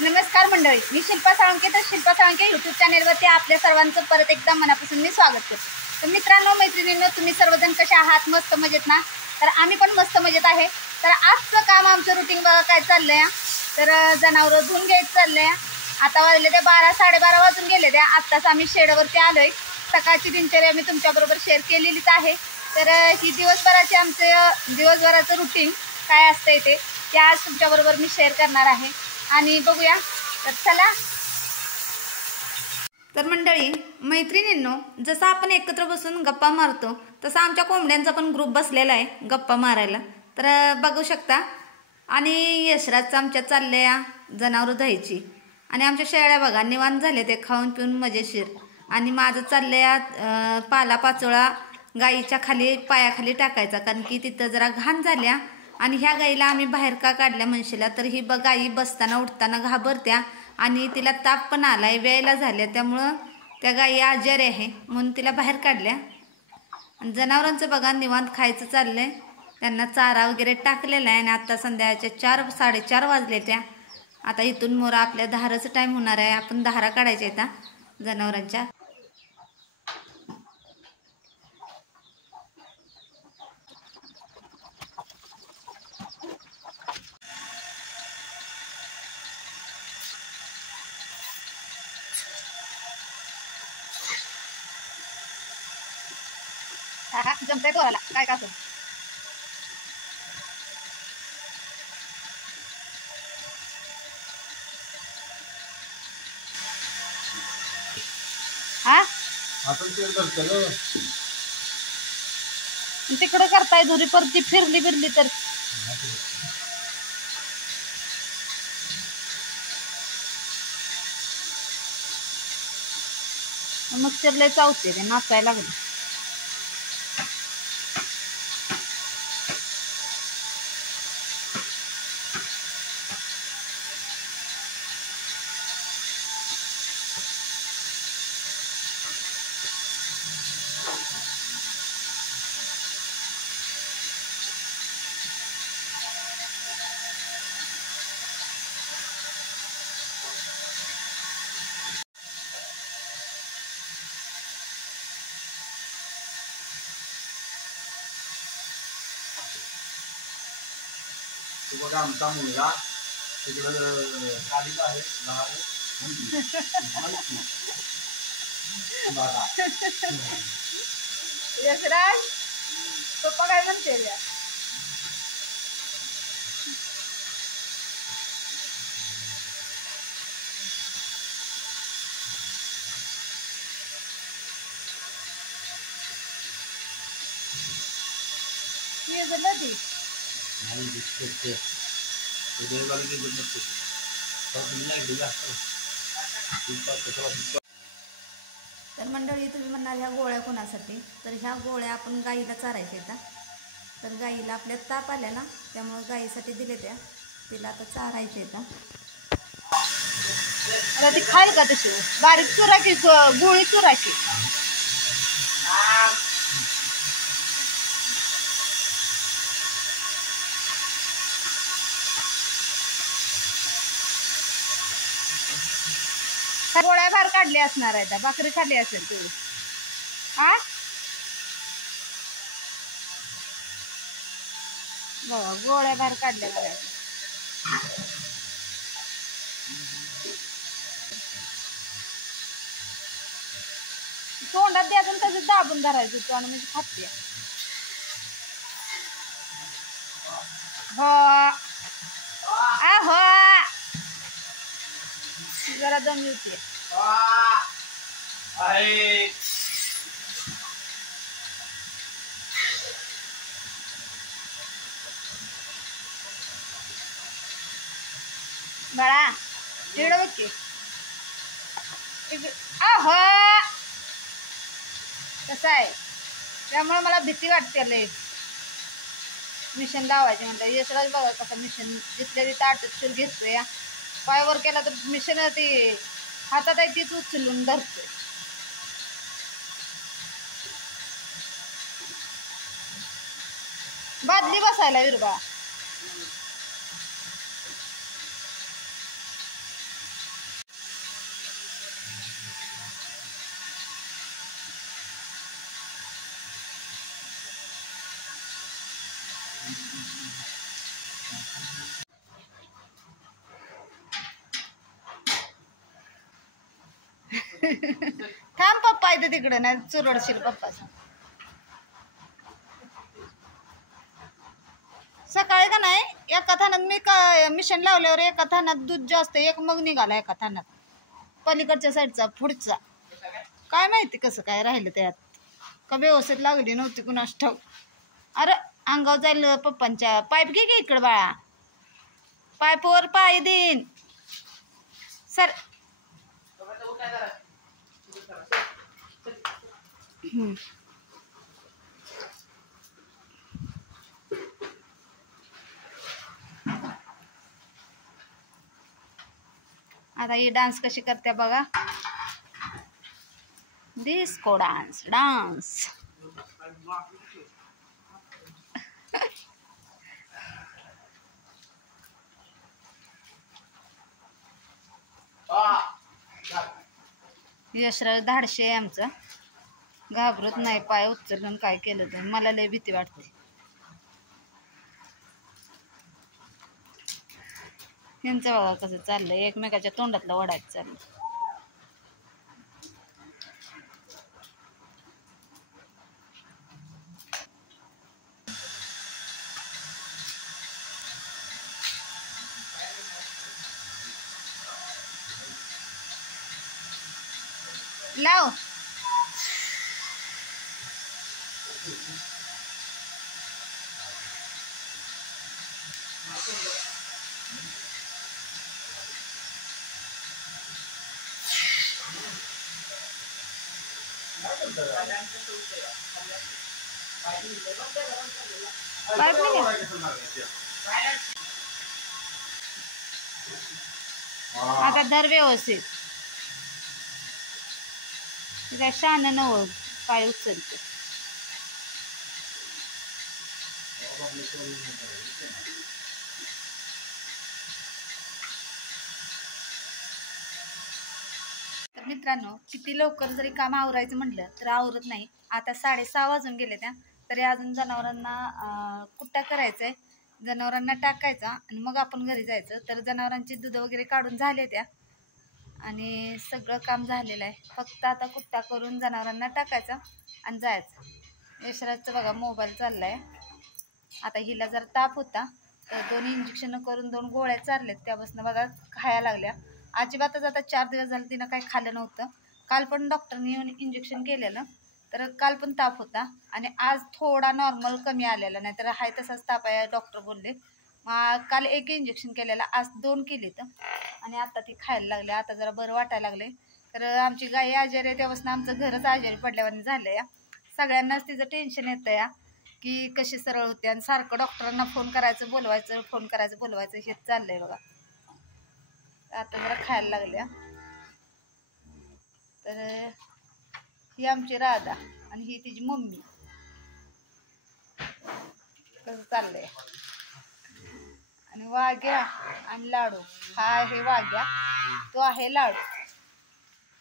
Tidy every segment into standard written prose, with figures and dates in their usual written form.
नमस्कार मंडळी, मी शिल्पा साळुंके. तर शिल्पा साळुंके यूट्यूब चॅनेलवरती आपल्या सर्वांचं परत एकदा मनापासून मी स्वागत करते. तर मित्रांनो, मैत्रिणींनो, तुम्ही सर्वजण कसे आहात? मस्त मजेत ना? तर आम्ही पण मस्त मजेत आहे. तर आजचं काम आमचं रुटीन बघा काय चाललंय. तर जनावरं धुवून घ्यायचं चाललंय. आता वाजले ते 12 साडेबारा वाजून गेले त्या. आत्ताच आम्ही शेडवरती आलोय. सकाळची दिनचर्या मी तुमच्याबरोबर शेअर केलेलीच आहे. तर ही दिवसभराची दिवसभराचं रुटीन काय असतंय ते आज तुमच्याबरोबर मी शेअर करणार आहे आणि बघूया. तर चला. तर मंडळी, मैत्रिणींनो, जसं आपण एकत्र बसून गप्पा मारतो तसं आमच्या कोंबड्यांचा पण ग्रुप बसलेला आहे गप्पा मारायला. तर बघू शकता. आणि यशराजचं आमच्या चालल्या जनावरं धुवायची आणि आमच्या शेळ्या बघा निवांत झाले ते खाऊन पिऊन मजेशीर. आणि माझं चाललंय पाला पाचोळा गाईच्या खाली पायाखाली टाकायचा, कारण की तिथं जरा घाण झाल्या. आणि ह्या गाईला आम्ही बाहेर का काढल्या म्हणशीला तर ही गाई बसताना उठताना घाबरत्या आणि तिला ताप पण आलाय, वेळेला झाल्या, त्यामुळं त्या गाई आजारी आहे म्हणून तिला बाहेर काढल्या. आणि जनावरांचं बघा निवांत खायचं चाललंय. त्यांना चारा वगैरे टाकलेला आहे आणि आता संध्याकाळच्या 4 साडेचार वाजले त्या. आता इथून मोरा आपल्या धाराचं टाईम होणार आहे. आपण धारा काढायच्या आहेत जनावरांच्या. जमतंय तोराला काय का तिकडं करताय धुरी परती फिरली बिरली तर मग चिरले चावते ते नाचायला लागले. बघा आमचा मुलगा तिकडं काढीला आहे यशराज पप्पा काय म्हणते तर मंडळी, तुम्ही म्हणणार ह्या गोळ्या कोणासाठी? तर ह्या गोळ्या आपण गाईला चारायच्या येतात. तर गाईला आपल्या ताप आल्या ना, त्यामुळे गाईसाठी दिले त्या. तिला आता चारायचे येतात. आता ती खाईल का तशी? बारीक चुराकी गोळी चुराकी. गोळ्या बाहेर काढली असणार आहे, भाकरी खाल्ली असेल तू. हा बघा गोळ्या बाहेर काढल्या बघा. तोंडात द्यायचं तसं दाबून धरायचं तू आणि म्हणजे खाते. हो हो जरा दम येते. बाळा इकडं बघ की. हो कसं आहे, त्यामुळे मला भीती वाटते लय मिशन लावायचे म्हणतात. यशराज बघा कसं मिशन जिथल्या तिथं आटोशीर घेतोय. पायावर केला तर मिशन ती हातात आहे तीच उचलून धरतोय. बादली बसायला विरबा. थांब पप्पा इथे तिकडं नाही चुरडशील पप्पाचा. सकाळी का नाही एका थानात मी मिशन लावल्यावर एका थानात दूध जास्त एक मग निघाला एका थानात पलीकडच्या साईडचा पुढचा. काय माहिती कसं काय राहिलं त्यात का व्यवस्थित लागली नव्हती कुणास ठाऊक. अरे अंगावर जाईल पप्पांच्या. पाईप घे की इकडं बाळा. पाईपवर पाय देईन सर. आता ही डान्स कशी करते बघा. Disco dance dance. Yashraj Dhadshe आहे आमचं. घाबरत नाही. पाय उचलून काय केलं तर मला लय भीती वाटते. यांचं बघा कसं चाललंय. एकमेकाच्या तोंडातलं वडायचं चाललं. लाव. आता धर व्यवस्थित. काय शान नव पाय उचलते. तर मित्रांनो किती लवकर जरी काम आवरायचं म्हटलं तर आवरत नाही. आता 6:30 वाजून गेले त्या तरी अजून जनावरांना कुट्टा करायचंय. जनावरांना टाकायचा आणि मग आपण घरी जायचं. तर जनावरांची दूध वगैरे काढून झाले त्या आणि सगळं काम झालेलं आहे. फक्त आता कुट्टा करून जनावरांना टाकायचा आणि जायचं. यशराजचं बघा मोबाईल चाललाय. आता हिला जर ताप होता तर 2 इंजेक्शन करून 2 गोळ्या चारल्यात. त्यापासून बघा खायला लागल्या. अजिबातच आता 4 दिवस झाले तिनं काही खाल्लं नव्हतं. काल पण डॉक्टरने येऊन इंजेक्शन केलेलं तर काल पण ताप होता आणि आज थोडा नॉर्मल कमी आलेला. नाही तर हाय तसाच ताप आहे डॉक्टर बोलले. काल 1 इंजेक्शन केलेलं आज 2 केली तर आणि आता ती खायला लागले. आता जरा बरं वाटायला लागले. तर आमची गाय आजारी आहे तेव्हापासून आमचं घरच आजारी पडल्यावर झालं या. सगळ्यांनाच तिचं टेन्शन येतं या की कशी सरळ होते आणि सारखं डॉक्टरांना फोन करायचं बोलवायचं फोन करायचं बोलवायचं हेच चाललंय बघा. आता जरा खायला लागल्या. तर ही आमची राधा आणि ही तिची मम्मी. कसं चाललंय. आणि वाघ्या आणि लाडू. हा आहे वाघ्या तो आहे लाडू.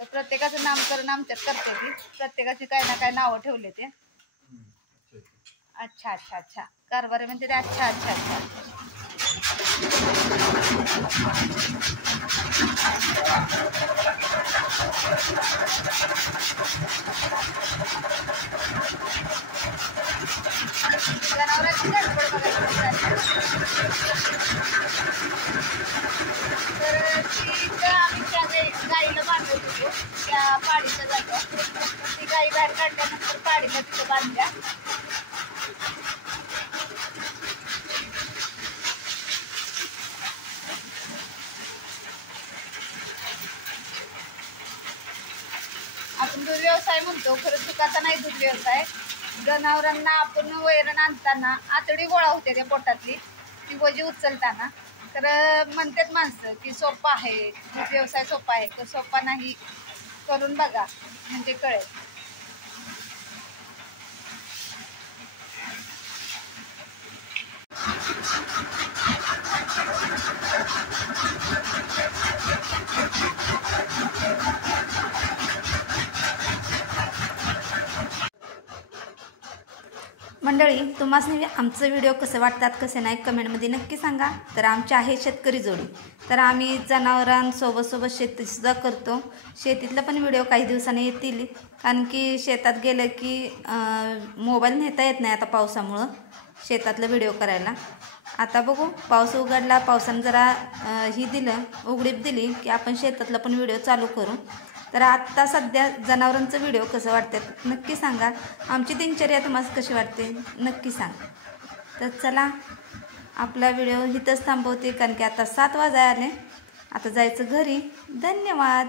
तर प्रत्येकाचं नामकरण आमच्यात करते ती. प्रत्येकाची काय ना काय नावं ठेवले ते. अच्छा अच्छा अच्छा कारभारी म्हणते ते. अच्छा अच्छा अच्छा. जनावरांची गडबड बघायची. तर ती आम्ही त्या गाईला बांधत होतो त्या पाडीच्या जागेवर. ती गाई बाहेर काढल्यानंतर पाडीला तिथं बांधल्या. आपण दूध व्यवसाय म्हणतो खरं चुकाचा नाही दूध व्यवसाय. जनावरांना आपण वैरण आणताना आतडी गोळा होते त्या पोटातली ती वजी उचलताना. तर म्हणतात माणसं की सोपा आहे दूध व्यवसाय सोपा आहे. तर सोपा नाही. करून बघा म्हणजे कळेल. मंडळी, तुम्हाला आमचं व्हिडिओ कसं वाटतात कसे नाही कमेंटमध्ये नक्की सांगा. तर आमची आहे शेतकरी जोडी, तर आम्ही जनावरांसोबत शेतीसुद्धा करतो. शेतीतलं पण व्हिडिओ काही दिवसांनी येतील, कारण की शेतात गेलं की मोबाईल नेता येत नाही आता पावसामुळं शेतातलं व्हिडिओ करायला. आता बघू, पाऊस उघडला, पावसानं जरा उघडीप दिली की आपण शेतातलं पण व्हिडिओ चालू करू. तर आत्ता सध्या जनावरांचं व्हिडिओ कसं वाटतात नक्की सांगा. आमची दिनचर्या तुम्हाला कशी वाटते नक्की सांगा. तर चला, आपला व्हिडिओ इथंच थांबवते, कारण की आता 7 वाजायला आले. आता जायचं घरी. धन्यवाद.